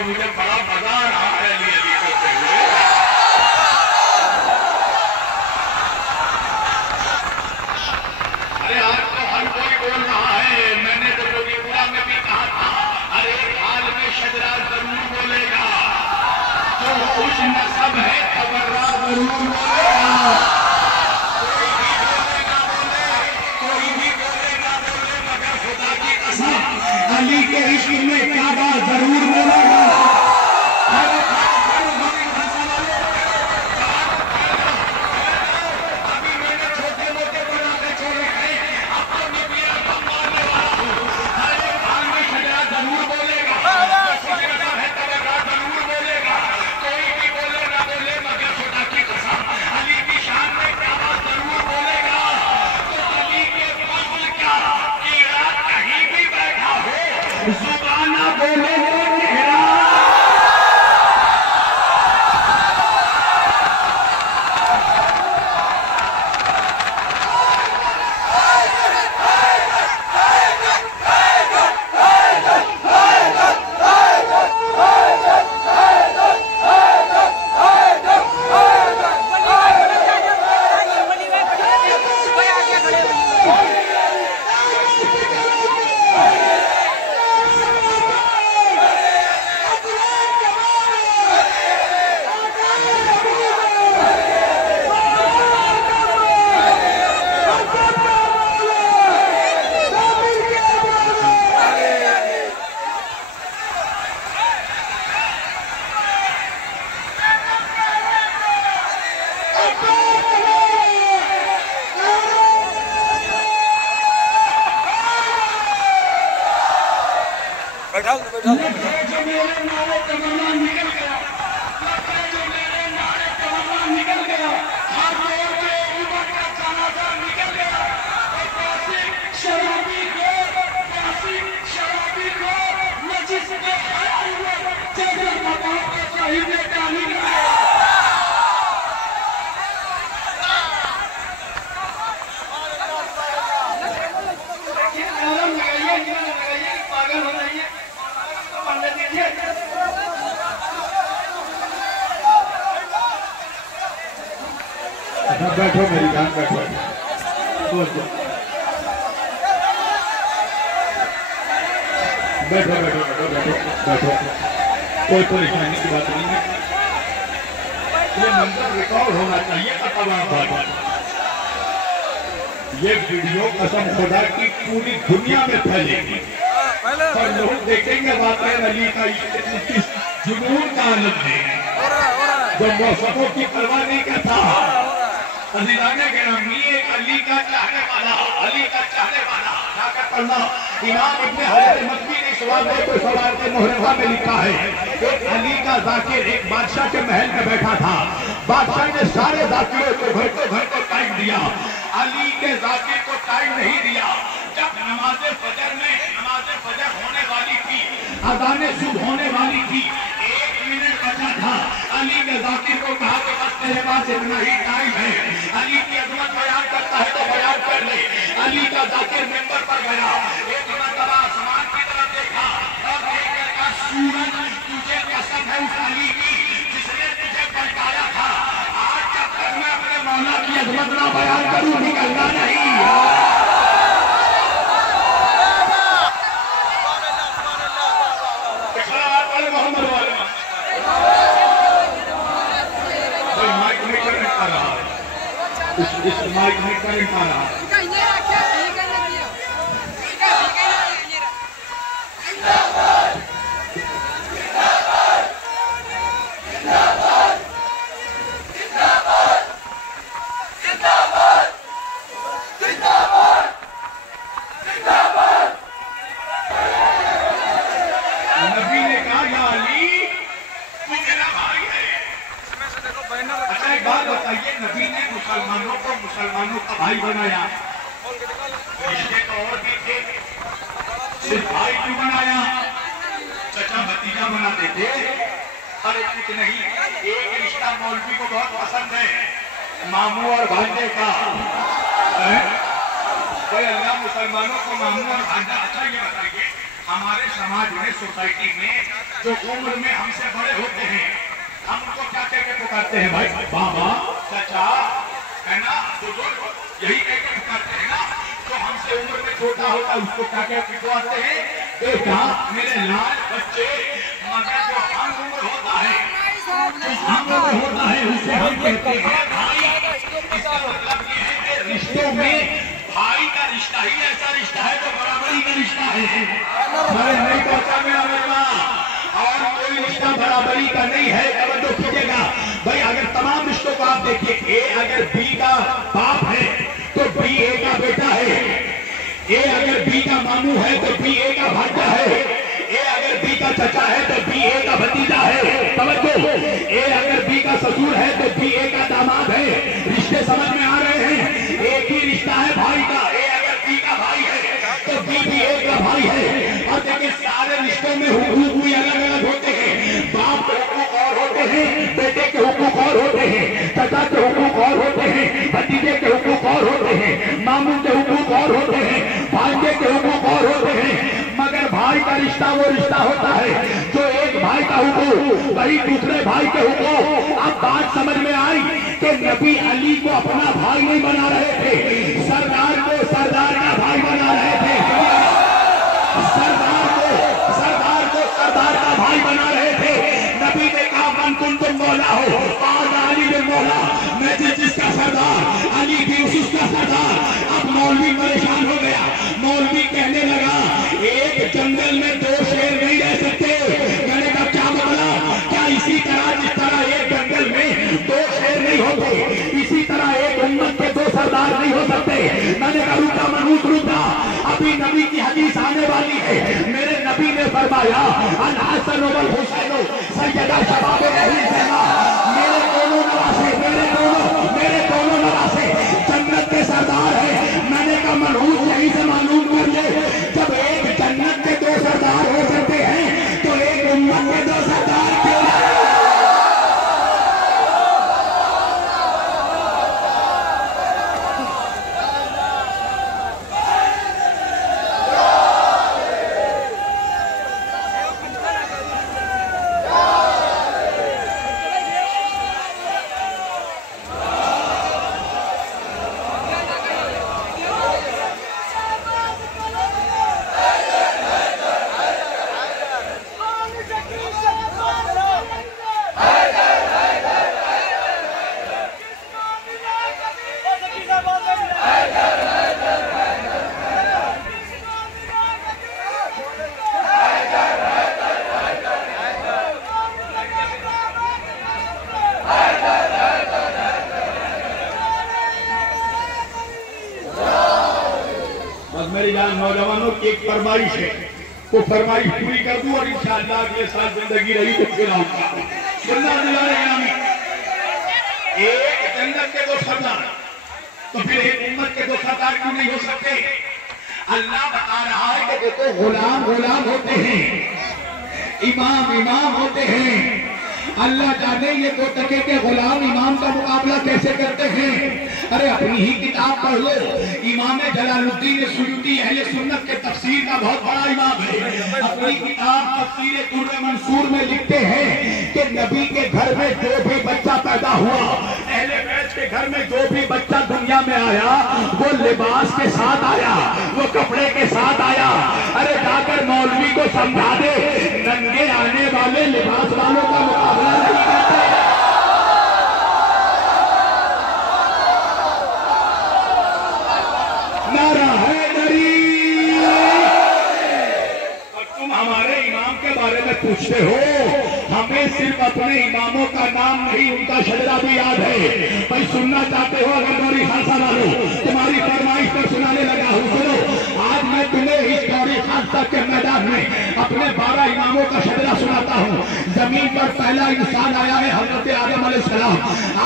मुझे बड़ा मजा आ रहा है अली अली करते हुए। अरे आज तो हर कोई बोल रहा है, मैंने तो जोगीपुरा में भी कहा था, अरे हाल में शजरा जरूर बोलेगा, जो उस नस्ब है तबर्रा जरूर बोलेगा। कोई भी बोले ना बोले, कोई भी बोले ना बोले, मगर खुदा की कसम अली के इश्क में काबा जरूर बोलेगा। बैठा बैठा जो मेरे नारे तमन्ना निकल गया, जो मेरे नारे तमन्ना निकल गया, हर दौर के उमर का जनाजा निकल गया। शराबी को नजिस के आए हुए जैसे मकाम के शहीद ने कहानी बैठो मेरी जान, बैठो बैठो बैठो बैठो बैठो बैठो, कोई परेशानी की बात नहीं है। ये मंजर रिकॉर्ड होना चाहिए। ये वीडियो कसम खुदा की पूरी दुनिया में फैलेगी और लोग देखेंगे वाकई अली का इस जुनून का आनंद है जो मौसमों की परवाह नहीं करता। अज़ीज़ाने गिरामी, एक अली का चाहने वाला, अली का चाहने वाला जाकर पढ़ना। इमाम इब्ने हजर मक्की ने सवाल के मुहर्रम में लिखा है, एक अली का जाकिर एक बादशाह के महल में बैठा था। बादशाह ने सारे जाकिरों को घर को टाइम दिया, अली के जाकिर को टाइम नहीं दिया। नमाज फजर होने वाली थी, अज़ान सुबह होने वाली थी, 1 मिनट बचा था। अली ने जाकिर को कहा कि बस तेरे पास इतना ही टाइम है, अली की अजमत बयान करता है तो बयान कर ले। अली का जाकिर मिंबर पर गया, एक मरतबा आसमान की तरफ देखा और देखकर कहा, सूरज तुझे कसम है उस अली की जिसने तुझे भटकाया था, आज जब तक मैं अपने मौला की अजमत ना बयान करूं निकलना नहीं। इस माइक में करंट आ रहा है। नबी ने कहा या अली तू मेरा भाई है। अच्छा एक बात बताइए, नबी ने मुसलमानों का भाई बनाया, रिश्ते तो और भी थे, सिर्फ भाई क्यों बनाया? चचा भतीजा बनाते थे। अरे कुछ नहीं, एक रिश्ता मौलवी को बहुत पसंद है, मामू और भांजे का। कोई अल्लाह मुसलमानों को मामू और भांजा। अच्छा ये बताइए, हमारे समाज में, सोसाइटी में जो उम्र में हमसे बड़े होते हैं, हम उनको क्या कह के पुकारते हैं भाई? बाबा, चाचा, है ना, बुजुर्ग, यही कह के पुकारते हैं ना। जो हमसे उम्र में छोटा होता है उसको क्या कह के पुकारते हैं? बेटा, मेरे लाल बच्चे। मगर जो हम उम्र होता है, उसे हम कहते हैं भाई। इसका मतलब ये है कि रिश्तों में भाई का रिश्ता ही ऐसा रिश्ता है जो बराबरी का रिश्ता है। मैं नहीं पहुंचा मेरा बेटा, और कोई रिश्ता बराबरी का नहीं है। तवज्जो कीजिएगा भाई, अगर तमाम रिश्तों को आप देखिए, ए अगर बी का बाप है तो बी ए का बेटा है, ए अगर बी का मामू है तो बी ए का भांजा है, ए अगर बी का चचा है तो बी ए का भतीजा है। तवज्जो, ए अगर बी का ससुर है तो बी ए का दामाद है। रिश्ते समझ में आ रहे हैं? एक ही रिश्ता है भाई का। ए अगर बी का भाई है तो बी भी ए का भाई है। और देखिए, सारे रिश्तों में हुकूक भी अलग अलग होते हैं। बाप के हुकूक और होते हैं, बेटे के हुकूक और होते हैं, चाचा के हुकूक और होते हैं, भतीजे के हुकूक और होते हैं, मामू के हुकूक और होते हैं, भांजे के हुकूक और होते हैं। मगर भाई का रिश्ता वो रिश्ता होता है जो एक भाई का हुकूक वही दूसरे भाई के हुकूक। अब बात समझ में आई कि नबी अली को अपना भाई नहीं बना रहे थे, सरदार को सरदार का भाई बना रहे थे। सरदार को सरदार का भाई बना रहे थे। नबी ने कहा, मन कुन तुम मौला हो, आज अली बिन मौला, मैं जिसका सरदार, अली भी उसका सरदार। अब मौलवी परेशान हो गया, मौलवी कहने लगा, एक जंगल में 2 शेर नहीं रह सकते। मैंने कहा क्या बोला? क्या इसी तरह जिस तरह एक जंगल में 2 शेर नहीं होते, इसी तरह एक उम्मत के 2 सरदार नहीं हो सकते? मैंने कहा रुका मनूस रुका, अभी नबी की हदीस आने वाली है। मेरे नबी ने फरमाया, अल हसन वल हुसैन सैयदा शबाब अहले ज़मा, मेरे दोनों नवासे जन्नत के सरदार है। मैंने कहा मनहूस यहीं से मालूम कर ले, जब एक जन्नत के 2 सरदार हो सकते हैं तो एक उम्मत के 2 सरदार क्यों? मेरी जान नौजवानों की एक फरमाइश है, वो फरमाइश पूरी कर दूं और इंशाअल्लाह अगले साल जिंदगी रही तो फिर आऊंगा। सुनना दिला रहे, एक जन्नत के 2 सरदार, तो फिर एक उम्मत के 2 सरदार क्यों नहीं हो सकते? अल्लाह बता रहा है कि देखो गुलाम गुलाम होते हैं, इमाम इमाम होते हैं। अल्लाह जाने ये 2 टके के गुलाम इमाम का मुकाबला कैसे करते हैं। अरे अपनी ही किताब पढ़ लो। इमाम जलालुद्दीन सुयूती अहले सुन्नत के तफसीर का बहुत बड़ा इमाम है। अपनी किताब तफसीर दुर्र मंसूर में लिखते हैं कि नबी के घर में जो भी बच्चा पैदा हुआ, अहले बैत के घर में जो भी बच्चा दुनिया में आया, वो लिबास के साथ आया, वो कपड़े के साथ आया। अरे जाकर मौलवी को समझा दे, नंगे आने वाले लिबास वालों का मुकाबला नहीं करते। नारा हैदरी। और तुम हमारे इमाम के बारे में पूछते हो, हमें सिर्फ अपने इमामों का नाम नहीं उनका शजरा भी याद है। भाई सुनना चाहते हो अगर गौरी खालसा वालों, तुम्हारी फरमाइश पर सुनाने लगा हूँ। सुनो, आज मैं तुम्हें इस गौरी खालसा के मैदान में अपने 12 इमामों का शजरा सुनाता हूँ। जमीन पर पहला इंसान आया है हजरत आदम अलैहिस्सलाम।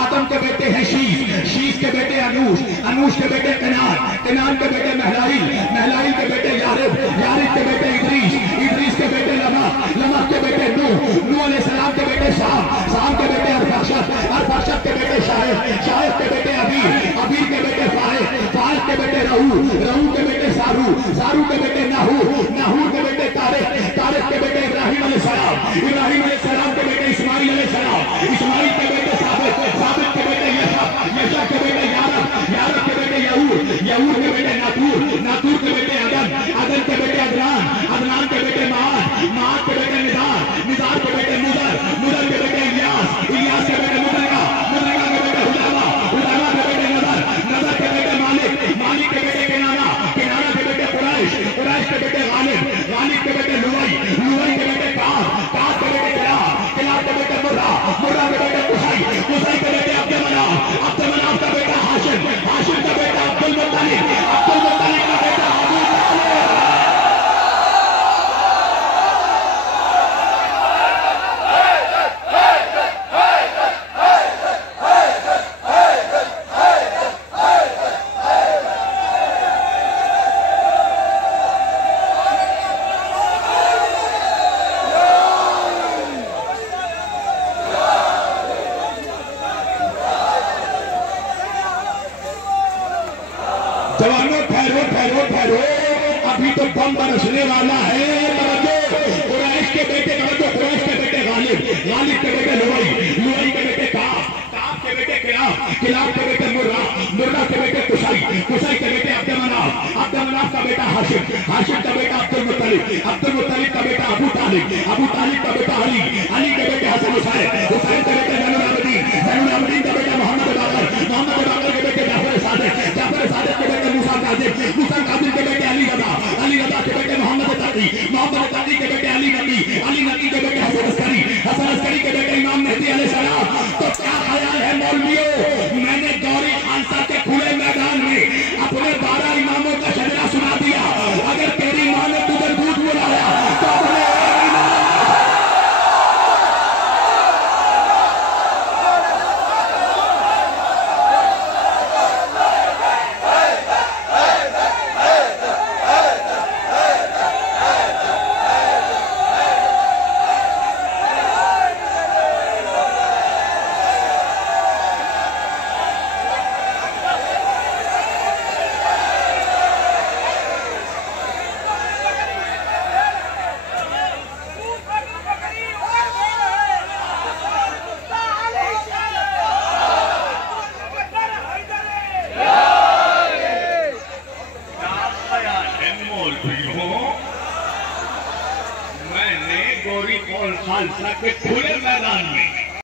आदम के बेटे हैं शीश, शीश के बेटे अनूश, अनूश के बेटे कनान, कनान के बेटे महलाइल, महलाइल के बेटे यारिब, यारिब के बेटे इद्रीस, इद्रीस के बेटे लमक, लमक के बेटे नूह, नूह अलैहिस्सलाम के बेटे शाम, शाम के बेटे अरफाक्षद, अरफाक्षद के बेटे शाहिद, शाहिद के बेटे अबीर, अबीर के बेटे फाहिद, फाहिद के बेटे रहू, रहू के बेटे सारू, सारू के बेटे नाहूर, नाहूर के बेटे तारिक, तारिक के बेटे इब्राहिम अलैहिस्सलाम, इब्राहिम अलैहिस्सलाम के बेटे इस्माइल अलैहिस्सलाम, इस्माइल के बेटे साबित, साबित के बेटे यशा, यशा के बेटे यारब, यारब के बेटे यहूद, यहूद के बेटे नातूर, नातूर के बेटे अदन, अदन के बेटे अदनान, अदनान के बेटे माद, माद के बेटे निदार, निदार के बेटे मुदर, मुदर के बेटे इलियास, इलियास के बेटे मुदरगा, मुदरगा के बेटे हुदामा, हुदामा के बेटे नजर, नजर के बेटे मालिक, मालिक के बेटे किनाना, किनाना के बेटे कुरैश, कुरैश के बेटे गालिब, गालिब के बेटे लुवई, लुवई के बेटे काब, काब के बेटे किलाब, किलाब के बेटे मुर्रा, मुर्रा के बेटे कुसई, कुसई के बेटे अब्दुमनाफ, अब्दुमनाफ का बेटा हाशिम, हाशिम का बेटा अब्दुल मुत्तलिब, अब्दुल मुत्तलिब का बेटा अबू तालिब। जवानों ठहरो ठहरो ठहरो, अभी तो बम बरसने वाला है। कुरैश के बेटे कुरैश के बेटे गालिब, गालिब के बेटे लुवई, लुवई के बेटे काब, काब के बेटे किलाब, किलाब के बेटे मुर्रा, मुर्रा के बेटे कुसई, कुसई के बेटे अब्दुमनाफ, अब्दुमनाफ का बेटा हाशिम, हाशिम का बेटा अब्दुल मुत्तलिब, अब्दुल मुत्तलिब का बेटा अबू तालिब, अबू तालिब का बेटा अली, अली के बेटे हसन हुसैन, हुसैन के बेटे ज़ैनुल आबिदीन, ज़ैनुल आबिदीन का बेटा मोहम्मद बाकर, मोहम्मद बाकर के बेटे जाफर सादिक, जाफर सादिक के बेटे मूसा काज़िम, मूसा